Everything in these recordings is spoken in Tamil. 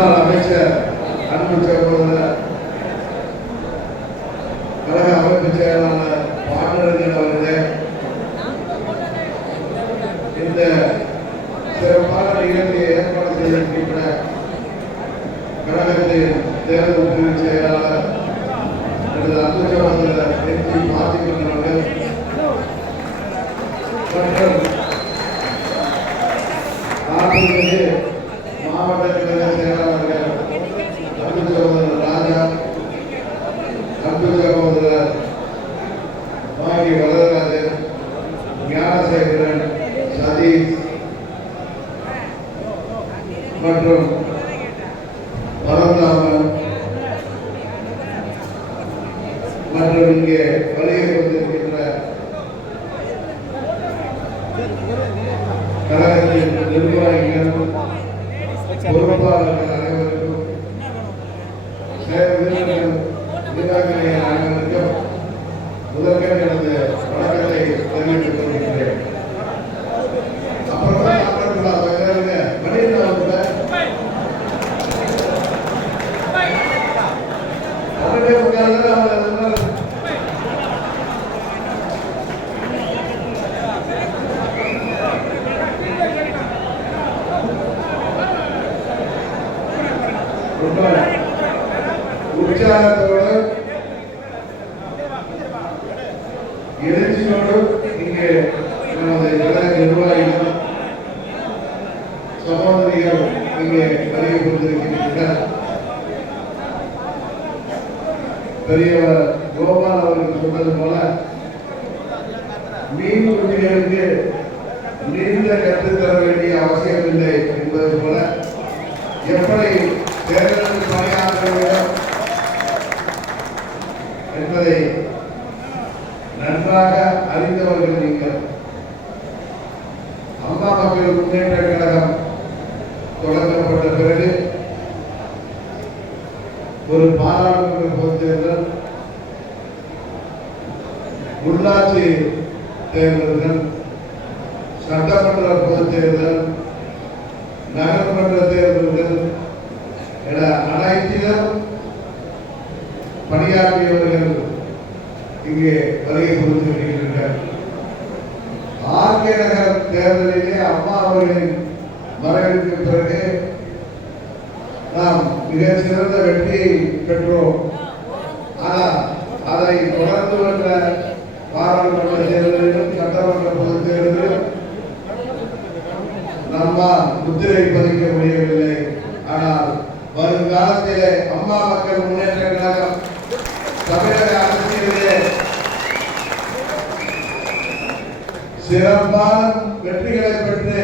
முன்னாள் அமைச்சர் அன்பு சகோதரர் கழக அமைப்பு செயலாளர் பாண்டரங்கன் அவர்களே, இந்த சிறப்பான நிகழ்ச்சியை ஏற்பாடு செய்திருக்கின்ற கழகத்தின் தேர்தல் பிரிவு செயலாளர் எனது அன்பு சகோதரர் என்.ஜி. பார்த்திபன் அவர்கள் மற்றும் மாவட்ட கழக செயலாளர்கள் அன்பு சகோதரர் ராஜா, அன்பு சகோதரர் மாகி வரதராஜன், ஞானசேகரன், சதீஷ் மற்றும் பரந்தாமன் மற்றும் இங்கே வருகை கொண்டிருக்கின்ற கழகத்தின் நிர்வாகிகள், பொறுப்பாளர்கள் அனைவருக்கும், வீரர்கள், வீராங்கனைகள் அனைவருக்கும் முதற்கண் எனது வணக்கத்தை தெரிவித்துக் கொள்கிறேன். அப்புறம் உற்சாகத்தோடு எழுச்சியோடு இங்கே நமது கழக நிர்வாகிகள் சகோதரிகள் இங்கே வருகை கொண்டிருக்கின்றனர். பெரியவர் கோபால் அவர்கள் சொன்னது போல மீன் குட்டிகளுக்கு நீண்ட கற்றுத்தர வேண்டிய அவசியம் இல்லை என்பது போல எப்படி தேர்தல் பணியாற்ற வேண்டும் என்பதை நன்றாக அறிந்தவர்கள் நீங்கள். அம்மா மக்கள் முன்னேற்ற கழகம் தொடங்கப்பட்ட பிறகு ஒரு பாராளுமன்ற பொதுத் தேர்தல், உள்ளாட்சி தேர்தல்கள், சட்டமன்ற பொதுத் தேர்தல், நகர்மன்ற தேர்தல்கள் என அனைத்திலும் பணியாற்றியவர்கள் இங்கே வருகை கொடுத்திருக்கின்றனர். ஆர்கே நகர் தேர்தலிலே அம்மா அவர்களின் மறைவிற்கு பிறகு நாம் மிக சிறந்த வெற்றியை பெற்றோம். ஆனால் அதை தொடர்ந்து வந்த பாராளுமன்ற தேர்தலிலும் சட்டமன்ற பொதுத் தேர்தலிலும் நம்மால் முத்திரை பதிக்க முடியவில்லை. ஆனால் வருங்காலத்திலே அம்மா மக்கள் முன்னேற்ற கழகம் தமிழக அரசியலிலே சிறப்பான வெற்றிகளை பெற்று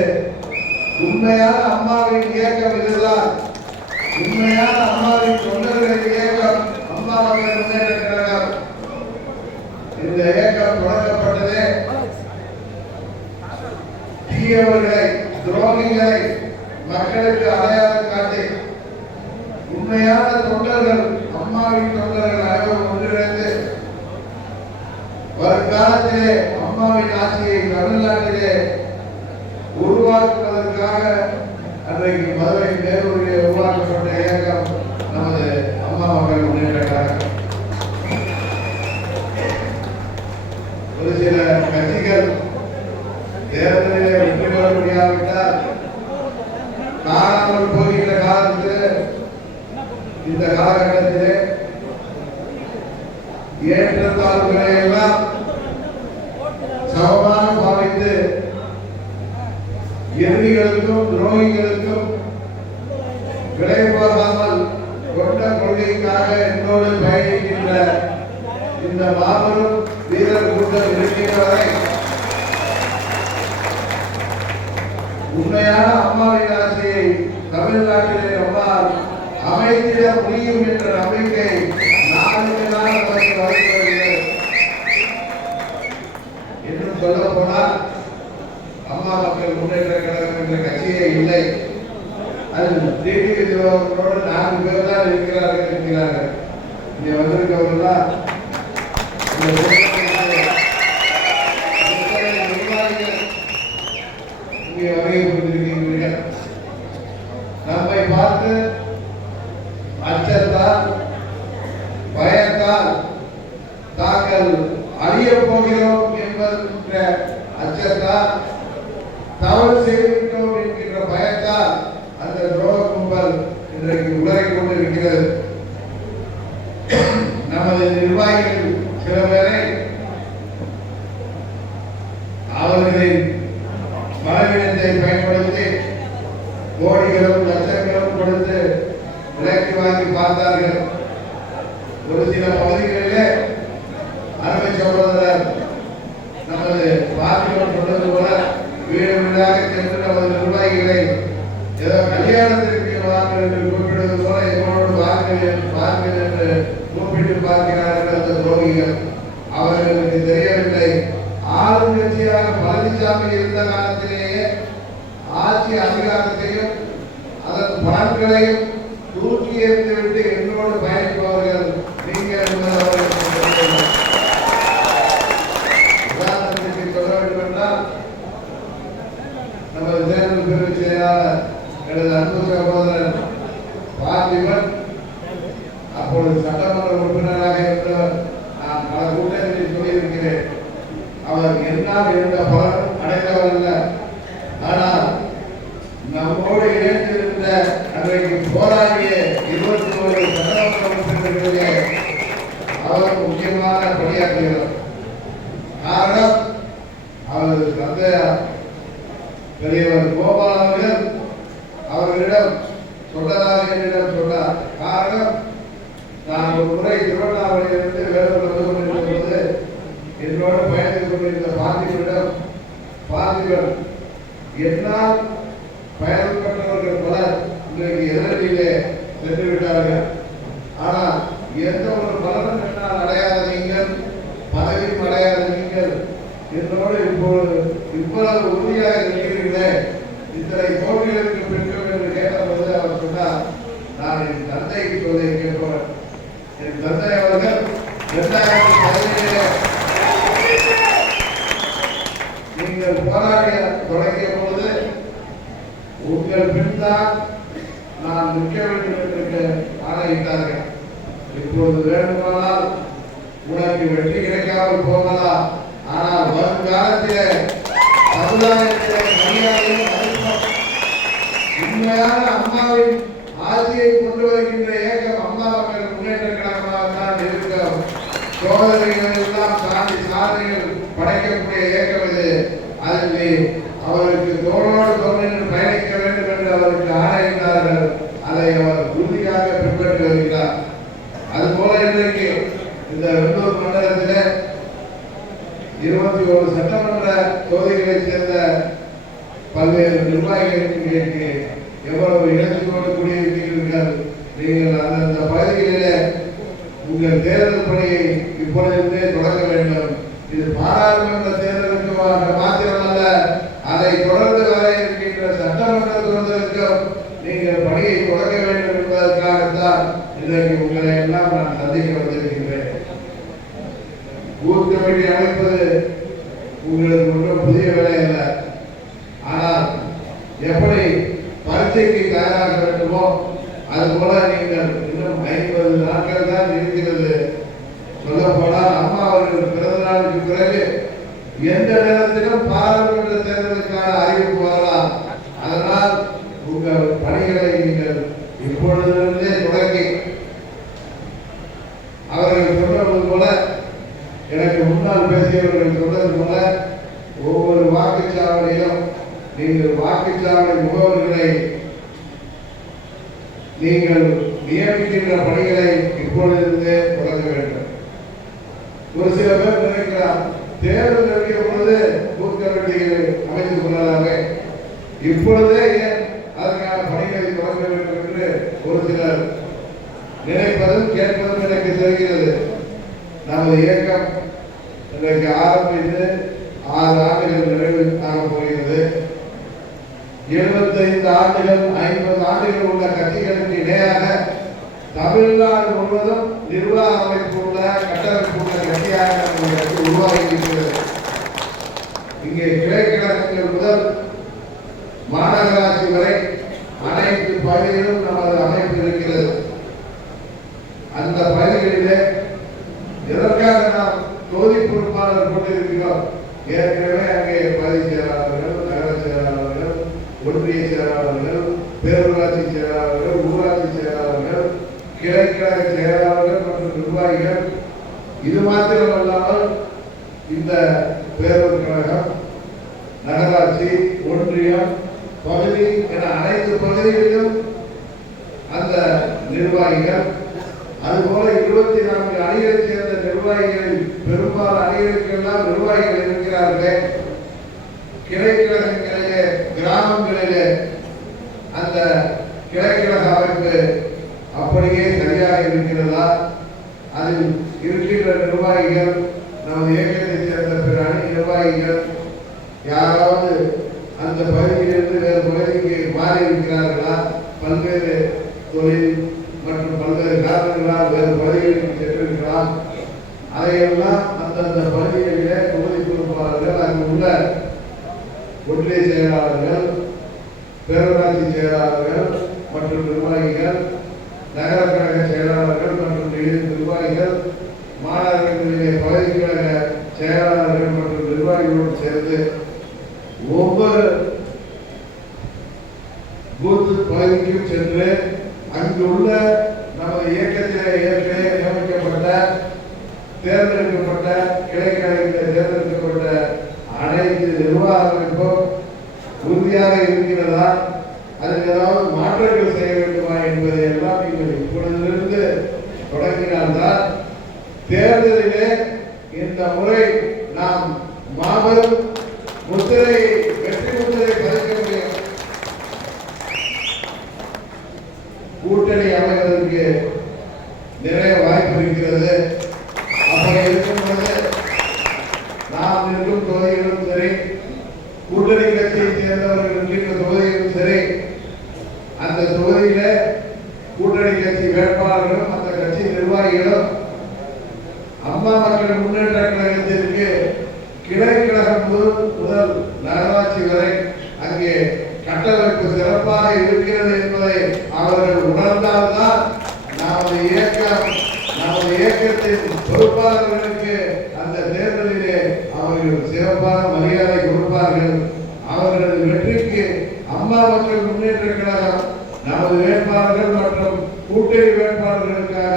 உண்மையான அம்மாவின் இயக்கம் இதுதான். உண்மையான அம்மாவின் தொண்டர்களின் இயக்கம் அம்மா மக்கள் முன்னேற்ற கழகம். இந்த இயக்கம் தொடங்கப்பட்டதே தீயவர்களை, துரோகிகளை மக்களுக்கு அடையாளம் காட்டி உண்மையான தொண்டர்கள், அம்மாவின் தொண்டர்கள் அனைவரும் ஒன்றிணைந்து வருங்காலத்திலே அம்மாவின் ஆட்சியை தமிழ்நாட்டிலே உருவாக்குவதற்காக அன்றைக்கு மதுரை நேருவிலே உருவாக்கப்பட்ட இயக்கம் நமது அம்மா மக்கள் முன்னேற்ற கழகம். ஒரு சில கட்சிகள் தேர்தலிலே வெற்றி பெற முடியாவிட்டால் காணாமல் போகிற காலத்தில் இந்த காலகட்டத்திலே ஏற்றத்தாழ்வுகளை எல்லாம் சமமாக பாவித்து எதிரிகளுக்கும் துரோகிகளுக்கும் விலை போகாமல் கொண்ட கொள்கைக்காக என்னோடு பயணிக்கின்ற இந்த மாபெரும் வீரர் கூட்டம் இருக்கின்றவரை உண்மையான அம்மாவின் ஆட்சியை தமிழ்நாட்டிலே நம்மால் அமைத்திட முடியும் என்ற நம்பிக்கை நாளுக்கு நாள் நமக்கு வருகிறது. என்று சொல்ல போனால் அம்மா மக்கள் முன்னேற்ற கழகம் என்ற கட்சியே இல்லை. அதில் டிடிவி தினகரனோடு 4 பேர் தான் இருக்கிறார்கள். இங்கே வந்திருக்கவர்கள் தான் நிர்வாகிகள் இங்கே வருகை புரிந்திருக்கிறீர்கள். நம்மை பார்த்து என்றால் பயத்தால் தாங்கள் அழிய போகிறோம் என்பதற்கின்ற அச்சத்தால் தவறு செய்துவிட்டோம் என்கின்ற பயத்தால் அந்த துரோக கும்பல் இன்றைக்கு உலகிக் கொண்டிருக்கிறது. நமது நிர்வாகிகள் சில பேரை அவர்களின் பலவீனத்தை பயன்படுத்தி கோடிகளும் லட்சங்களும் கொடுத்து விலைக்கு வாங்கி பார்த்தார்கள். ஒரு சில பகுதிகளிலே அருமை சகோதரர் நமது பார்ட்டிகள் சொன்னது போல வீடு வீடாக சென்று நமது நிர்வாகிகளை ஏதோ கல்யாணத்திற்கு வாங்கள் என்று கூப்பிடுவது போல எங்களோடு வாங்கள் என்று கூப்பிட்டு பார்க்கிறார்கள் அந்த துரோகிகள். அவர்களுக்கு தெரியவில்லை, ஆளுங்கட்சியாக பழனிசாமி இருந்த காலத்திலேயே ஆட்சி அதிகாரத்தையும் அதன் பலன்களையும் தூக்கி எறிந்துவிட்டு என்னோடு பயணிப்பவர்கள் நீங்கள் உதாரணத்திற்கு சொல்ல வேண்டும் என்றால் நமது தேர்தல் பிரிவு செயலாளர் எனது அன்பு சகோதரன் பார்த்திபன் அப்பொழுது சட்டமன்ற உறுப்பினராக இருந்தவர். நான் பல கூட்டங்களில் சொல்லியிருக்கிறேன், அவர் என்னால் இருந்த பலன் அடைந்தவர் அல்ல. ஆனால் நம்மோடு இணைந்திருந்த அன்றைக்கு போராடிய 21 சட்டமன்ற உறுப்பினர்களிலே அவர் முக்கியமான பணியாற்றுகிறார். காரணம், அவரது தந்தையார் பெரியவர் கோபால் அவர்களிடம் சொன்னதாக என்னிடம் சொன்னார். காரணம், நான் ஒரு முறை திருவண்ணாமலையிலிருந்து வேலூர் வந்து கொண்டிருக்கும் போது என்னோடு பயணித்துக் கொண்டிருந்த பார்த்திபன் என்னால் பயன்பட்டவர்கள் பலர் இன்றைக்கு எதிரடியிலே சென்று விட்டார்கள். ஆனால் எந்த ஒரு பலனும் என்னால் அடையாத நீங்கள், பதவியும் அடையாத நீங்கள் என்னோடு இவ்வளவு உறுதியாக இருக்கிறீர்களே, இத்தனை தோல்விகளுக்கு பிடிக்கும் என்று கேட்டபோது அவர் சொன்னார், நான் என் தந்தைக்கு சொல்லை கேட்பவர். என் தந்தை அவர்கள் 2017 நீங்கள் போராட தொடங்கிய பொழுது உங்கள் பின்தான் நான் நிற்க வேண்டும் என்று ஆணையிட்டார்கள். இப்போது வேண்டுமானால் உனக்கு வெற்றி கிடைக்காமல் போகலாம், ஆனால் வருங்காலத்திலே சமுதாயத்திலே மரியாதையும் உண்மையான அம்மாவின் ஆட்சியை கொண்டு வருகின்ற இயக்கம் அம்மா மக்கள் முன்னேற்ற கழகமாகத்தான் இருக்கும். சோதனைகள் எல்லாம் தாண்டி சாதனைகள் படைக்கக்கூடிய இயக்கம் இது. அதில் அவருக்கு தோளோடு தோல் பயணிக்க வேண்டும் என்று அவருக்கு ஆணையிட்டார்கள். அதை அவர் உறுதியாக பின்பற்றி வருகிறார். அதுபோல இன்றைக்கு இந்த வெள்ளூர் மண்டலத்திலே 21 சட்டமன்ற தொகுதிகளைச் சேர்ந்த பல்வேறு நிர்வாகிகளுக்கு எவ்வளவு இலட்சியோடு குடியிருக்கிறீர்கள். நீங்கள் அந்தந்த பகுதிகளிலே உங்கள் தேர்தல் பணியை இப்பொழுதே தொடங்க வேண்டும். இது பாராளுமன்ற தேர்தலுக்கு மாத்திரமல்ல, அதை தொடர்ந்து வர இருக்கின்ற சட்டமன்ற தேர்தலுக்கும் நீங்கள் பணியை தொடங்க வேண்டும் என்பதற்காகத்தான் இன்றைக்கு உங்களை எல்லாம் நான் சந்திக்க வந்திருக்கின்றேன். பூத் கமிட்டி அமைப்பது உங்களுக்கு ஒன்றும் புதிய வேலை அல்ல. ஆனால் எப்படி பரீட்சைக்கு தயாராக வேண்டுமோ அதுபோல நீங்கள் இன்னும் 50 நாட்கள் தான் இருக்கிறது. சொல்ல போனால் அம்மா அவர்கள் பிறந்த நாளுக்கு பிறகு எந்த நேரத்திலும் பாராளுமன்ற தேர்தலுக்கான அறிவிப்பு வரலாம். அதனால் உங்கள் பணிகளை நீங்கள் இப்பொழுதிலிருந்தே தொடங்கி அவர்கள் சொன்னது போல, எனக்கு முன்னால் பேசியவர்கள் சொன்னது போல, ஒவ்வொரு வாக்குச்சாவடியிலும் நீங்கள் வாக்குச்சாவடி முகவர்களை நீங்கள் நியமிக்கின்ற பணிகளை இப்பொழுதிருந்தே தொடங்க வேண்டும். ஒரு சில பேர் நினைக்கிறார், தேர்தல் நெருங்கிய பொழுது பூத் கமிட்டிகளை அமைத்துக் கொள்ளலாமே, இப்பொழுதே ஏன் அதற்கான பணிகளை தொடங்க வேண்டும் என்று ஒரு சிலர் நினைப்பதும் கேட்பதும் எனக்கு தெரிகிறது. நமது இயக்கம் இன்றைக்கு ஆரம்பித்து 6 ஆண்டுகள் நிறைவு ஆக போகிறது. 75 ஆண்டுகள் 50 ஆண்டுகள் உள்ள கட்சிகளுக்கு இணையாக தமிழ்நாடு முழுவதும் நிர்வாக அமைப்பு உள்ள கட்டமைப்பு உள்ள கட்சியாக உருவாகி இருக்கிறது. இங்கே கிளைக்கழகங்கள் முதல் மாநகராட்சி வரை அனைத்து பகுதியிலும் நமது அமைப்பு இருக்கிறது. பகுதிகளிலே எதற்காக நாம் தொகுதி பொறுப்பாளர் கொண்டிருக்கிறோம்? ஏற்கனவே அங்கே பகுதி செயலாளர்கள், நகர செயலாளர்கள், ஒன்றிய செயலாளர்கள், பேரூராட்சி செயலாளர்கள், ஊராட்சி செயலாளர்கள், கிளைக்கழக செயலாளர்கள் மற்றும் நிர்வாகிகள், இது மாத்திரமல்லாமல் இந்த பேரூர் கழகம், நகராட்சி, ஒன்றியம், பகுதி என அனைத்து பகுதிகளிலும் அந்த நிர்வாகிகள், அதுபோல 24 அணிகளை சேர்ந்த நிர்வாகிகள், பெரும்பாலான அணிகளுக்கெல்லாம் நிர்வாகிகள் இருக்கிறார்கள். கிளைக்கழகங்களிலே, கிராமங்களிலே அந்த கிளைக்கழக அமைப்பு அப்படியே சரியாக இருக்கிறதா? அதில் இருக்கின்ற நிர்வாகிகள் நமது இயக்கத்தை சேர்ந்த பிற அணி நிர்வாகிகள் யாராவது அந்த பகுதியிலிருந்து வேறு பகுதிக்கு மாறி இருக்கிறார்களா? பல்வேறு தொழில் மற்றும் பல்வேறு காரணங்களால் வேறு பகுதிகளுக்கு சென்றிருக்கலாம். அதையெல்லாம் அந்தந்த பகுதிகளிலே தொகுதி பொறுப்பாளர்கள், அங்கு உள்ள ஒன்றிய செயலாளர்கள், பேரூராட்சி செயலாளர்கள் மற்றும் நிர்வாகிகள், நகர கழக செயலாளர்கள் மற்றும் நிர்வாகிகள், மாநகரங்களிலே பகுதி கழக செயலாளர்கள் மற்றும் நிர்வாகிகளோடு சேர்ந்து ஒவ்வொரு பூத் பகுதிக்கும் சென்று அங்கு உள்ள நமது இயக்கத்திலே ஏற்கனவே நியமிக்கப்பட்ட, தேர்ந்தெடுக்கப்பட்ட, கிளைக்கழகத்தில் தேர்ந்தெடுக்கப்பட்ட அனைத்து நிர்வாக அமைப்பும் உறுதியாக இருக்கிறதா, அதில் ஏதாவது மாற்றங்கள் செய்ய வேண்டுமா என்பதை எல்லாம் நீங்கள் இப்பொழுதிலிருந்து தொடங்கினால்தான் தேர்தலிலே இந்த முறை நாம் மாபெரும் முத்திரை, வெற்றி முத்திரை பதிக்க முடியும். கூட்டணி அமைவதற்கு நிறைய வாய்ப்பு இருக்கிறது. அப்படி இருக்கும் பொழுது நாம் இருக்கும் தொகுதிகளும் சரி, கூட்டணி கட்சியை சேர்ந்தவர்கள் இருக்கின்ற தொகுதிகளும் சரி, அந்த தொகுதியில கூட்டணி கட்சி வேட்பாளர்களும் அந்த கட்சி நிர்வாகிகளும் அம்மா மக்கள் முன்னேற்ற கழகத்திற்கு கிளைக்கழகம் முதல் நகராட்சி வரை அங்கே கட்டமைப்பு சிறப்பாக இருக்கிறது என்பதை அவர்கள் உணர்ந்தால்தான் நமது இயக்கத்தின் பொறுப்பாளர்களுக்கு அந்த தேர்தலிலே அவர்கள் சிறப்பான மரியாதை கொடுப்பார்கள். அவர்களது வெற்றிக்கு அம்மா மக்கள் முன்னேற்ற கழகம் நமது வேட்பாளர்கள் மற்றும் கூட்டணி வேட்பாளர்களுக்காக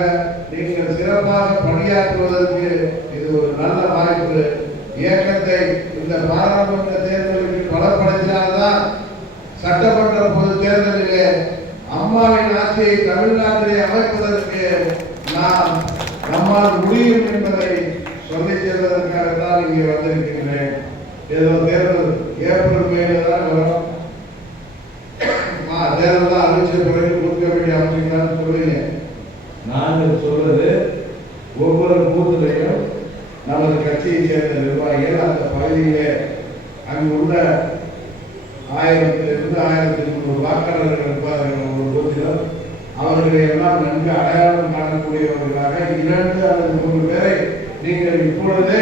நீங்கள் சிறப்பாக பணியாற்றுவதற்கு இது ஒரு நல்ல வாய்ப்பு. இயக்கத்தை இந்த பாராளுமன்ற தேர்தலுக்கு பலப்படுத்தினால்தான் சட்டமன்ற பொது தேர்தலிலே அம்மாவின் ஆட்சியை தமிழ்நாட்டிலே அமைப்பதற்கு நம்மால் முடியும் என்பதை சொல்லிச் செல்வதற்காகத்தான் இங்கே வந்திருக்கின்றேன். ஏதோ தேர்தல் ஏப்ரல் மேல தான் வரும், தேர்தல் தான் அறிவிச்ச பிறகு கொடுக்க வேண்டிய அமைச்சுதான் சொல்லுங்க. நாங்கள் சொல்றது ஒவ்வொரு பூத்திலையும் நமது கட்சியை சேர்ந்த நிர்வாகிகள் அந்த பகுதியிலே அங்கு உள்ள 1000 to 1300 வாக்காளர்கள் இருப்பார்கள். ஒரு பூத்திலும் அவர்களை எல்லாம் நன்கு அடையாளம் காணக்கூடியவர்களாக 2 அல்லது 3 பேரை நீங்கள் இப்பொழுதே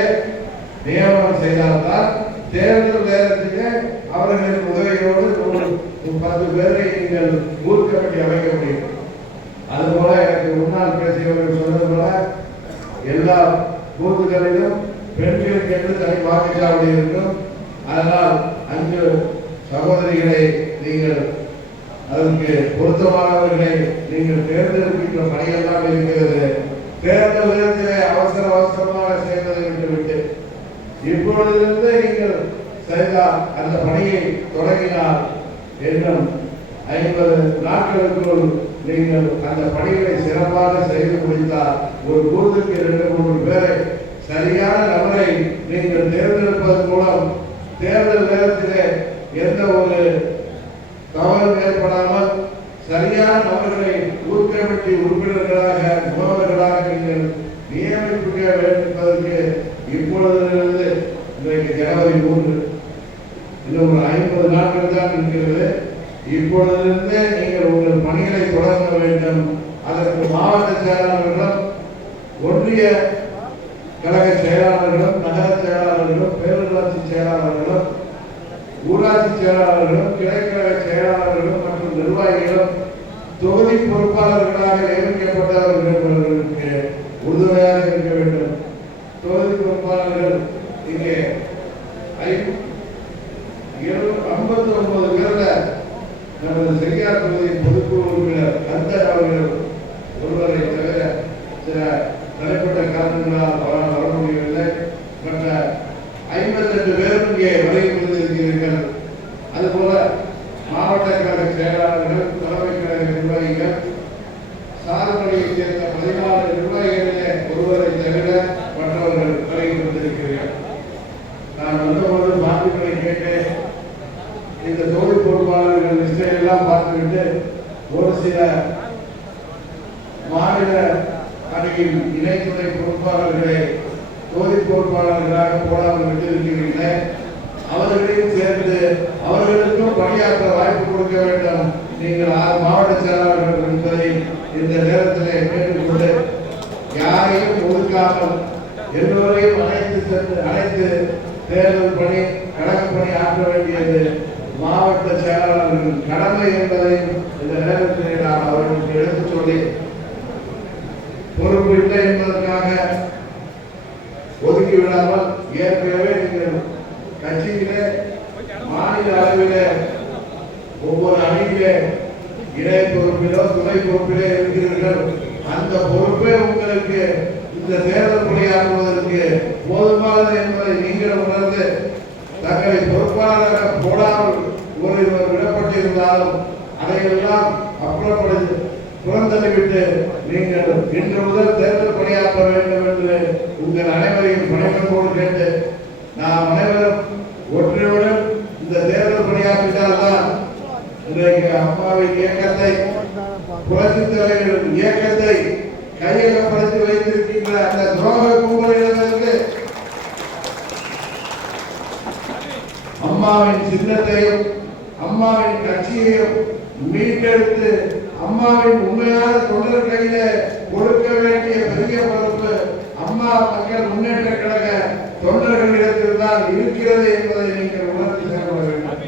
நியமனம் செய்தால்தான் தேர்தல் நேரத்திலே அவர்களின் உதவியோடு 10 பேரை நீங்கள் பூத் கமிட்டி அமைக்க முடியும். அதுபோல எனக்கு முன்னால் பேசியவர்கள் சொன்னது போல எல்லா பூத்துகளிலும் பெண்களுக்கு என்று தனி வாக்குச்சாவடி இருக்கும். அதனால் 5 சகோதரிகளை நீங்கள் அதற்கு பொருத்தமானவர்களை நீங்கள் தேர்ந்தெடுக்கின்ற பணியெல்லாம் இருக்கிறது. தேர்தல் நேரத்திலே அவசரமாக செய்வதை விட்டுவிட்டு இப்பொழுதிலிருந்து நீங்கள் செய்தால் அந்த பணியை தொடங்கினால் இன்னும் 50 நாட்களுக்குள் நீங்கள் அந்த பணிகளை சிறப்பாக செய்து முடித்தால் ஒரு பூத்துக்கு 2-3 பேரை சரியான நபரை நீங்கள் தேர்ந்தெடுப்பதன் மூலம் தேர்தல் நேரத்திலே எந்த ஒரு தவறு ஏற்படாமல் சரியான நபர்களை பூத் கமிட்டி உறுப்பினர்களாக, முகவர்களாக நீங்கள் நியமிக்க வேண்டியதற்கு இப்பொழுதிலிருந்து இன்றைக்கு ஜனவரி 3 இன்னும் ஒரு 50 நாட்கள் தான் இருக்கிறது. இப்பொழுதிலிருந்து நீங்கள் உங்கள் பணிகளை தொடங்க வேண்டும். அதற்கு மாவட்ட செயலாளர்களும், ஒன்றிய கழக செயலாளர்களும், நகர செயலாளர்களும், பேரூராட்சி செயலாளர்களும், ஊராட்சி செயலாளர்களும், கிளைக்கழக செயலாளர்களும் மற்றும் நிர்வாகிகளும் தொகுதி பொறுப்பாளர்களாக நியமிக்கப்பட்டவர்களுக்கு உறுதுணையாக இருக்க வேண்டும். தொகுதி பொறுப்பாளர்கள் இங்கே 59 பேர்ல நமது செங்கார் தொகுதி பொதுக்குழு உறுப்பினர் கந்தர் அவர்கள் ஒருவரை தவிர சில தனிப்பட்ட காரணங்களால் வர முடியவில்லை. மற்ற 52 பேரும் இங்கே வருகை புரிந்திருக்கிறீர்கள். அதுபோல மாவட்ட கழக செயலாளர்கள், தலைமை கழக நிர்வாகிகள், சார்பணியைச் சேர்ந்த 14 நிர்வாகிகளிலே ஒருவரை தவிர மற்றவர்கள் வருகை புரிந்திருக்கிறீர்கள். நான் வந்தபோது மாற்றுகளை கேட்டு இந்த தொகுதி பொறுப்பாளர்கள் லிஸ்டை எல்லாம் பார்த்துவிட்டு ஒரு சில மாநில அணியின் இணைத்துறை பொறுப்பாளர்களை தொகுதி பொறுப்பாளர்களாக போடாமல் விட்டிருக்கிறீர்கள். அவர்களையும் சேர்ந்து அவர்களுக்கும் பணியாற்ற வாய்ப்பு கொடுக்க வேண்டும். நீங்கள் 6 மாவட்ட செயலாளர்கள் என்பதை இந்த நேரத்திலே கேட்டுக்கொண்டு யாரையும் ஒதுக்காமல் எல்லோரையும் அனைத்து தேர்தல் பணி கழக பணி ஆற்ற வேண்டியது மாவட்ட செயலாளர்களின் கடமை என்பதை இந்த நேரத்திலே நான் அவர்களுக்கு எடுத்துச் சொல்லி, பொறுப்பு இல்லை என்பதற்காக ஒதுக்கிவிடாமல் ஏற்கனவே நீங்கள் கட்சியிலே மாநில அளவிலே ஒவ்வொரு அணியிலே இணை பொறுப்பிலோ துணை பொறுப்பிலே இருக்கிறீர்கள். அந்த பொறுப்பே உங்களுக்கு இந்த தேர்தல் பணியாற்றுவதற்கு போதுமானது என்பதை நீங்கள் உணர்ந்து தங்களை பொறுப்பாளராக போடாமல் ஒருவர் விடப்பட்டிருந்தாலும் அதையெல்லாம் அப்புறப்படுத்தி புறந்தள்ளிவிட்டு நீங்கள் இன்று முதல் தேர்தல் பணியாற்ற வேண்டும் என்று உங்கள் அனைவரையும் பணிபோடு கேட்டு, நாம் அனைவரும் ஒற்றுமையுடன் இந்த தேர்தல் பணியாற்றினால்தான் இன்றைக்கு அம்மாவின் இயக்கத்தை, புரட்சி தலைவரின் இயக்கத்தை கையகப்படுத்தி வைத்திருக்கின்ற அந்த துரோக கும்பலிடமிருந்து அம்மாவின் சின்னத்தையும் அம்மாவின் கட்சியையும் மீட்டெடுத்து அம்மாவின் உண்மையான தொண்டர் கையில கொடுக்க வேண்டிய பெரிய பொறுப்பு அம்மா மக்கள் முன்னேற்ற கழக தொண்டர்களிடத்தில் தான் இருக்கிறது என்பதை நீங்கள் உணர்ந்து செயல்பட வேண்டும்.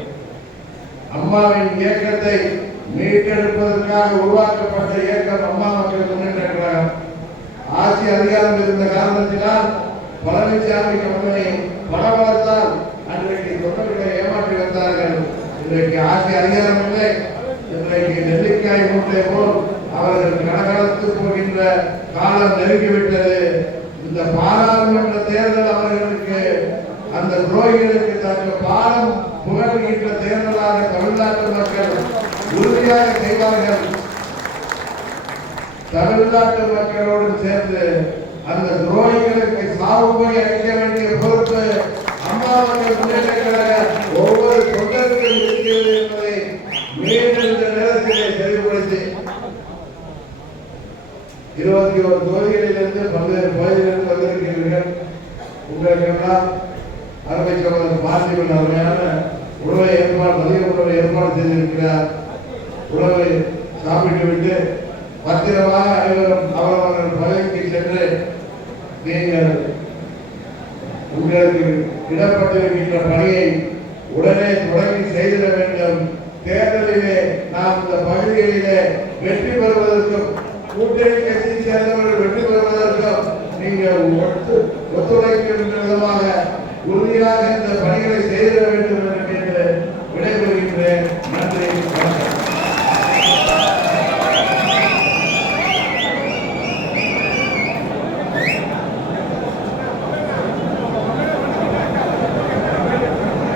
அம்மாவின் இயக்கத்தை மீட்டெடுப்பதற்காக உருவாக்கப்பட்ட இயக்கம் அம்மா மக்கள் முன்னேற்ற கழகம். ஆட்சி அதிகாரம் இருந்த காரணத்தினால் பழனிசாமி கம்பெனி பணபலத்தால் அன்றைக்கு தொண்டர்களை ஏமாற்றி வந்தார்கள். இன்றைக்கு ஆட்சி அதிகாரம் இல்லை. இன்றைக்கு நெல்லிக்காய் மூட்டை போல் அவர்கள் கனகலத்து போகின்ற காலம் நெருங்கிவிட்டது. இந்த பாராளுமன்ற தேர்தல் அவர்களுக்கு, அந்த துரோகிகளுக்கு தங்கள் பாலம் புகழ்கின்ற தேர்தலாக தமிழ்நாட்டு மக்கள் உறுதியாக செய்வார்கள். தமிழ்நாட்டு மக்களோடு சேர்ந்து அந்த துரோகிகளுக்கு சாவுபடி அளிக்க வேண்டிய பொறுப்பு அம்மா மக்கள் முன்னேற்ற கழக ஒவ்வொரு தொண்டர்களும் இருக்கிறது என்பதை மீண்டும் இந்த நேரத்திலே தெளிவுபடுத்தி 21 தொகுதிகளிலிருந்து பல்வேறு பகுதிகளிலிருந்து வந்திருக்கிறீர்கள். உங்களுக்கெல்லாம் அருமை சகோதரர் பார்த்திபன் அருமையான உணவை மதிய உணவை ஏற்பாடு செய்திருக்கிறார். உணவை சாப்பிட்டு விட்டு பத்திரமாக அனைவரும் அவரவர்கள் பகுதிக்கு சென்று நீங்கள் உங்களுக்கு இடப்பட்டிருக்கின்ற பணியை உடனே தொடங்கி செய்திட வேண்டும். தேர்தலிலே நாம் இந்த பகுதிகளிலே வெற்றி பெறுவதற்கும் கூட்டணி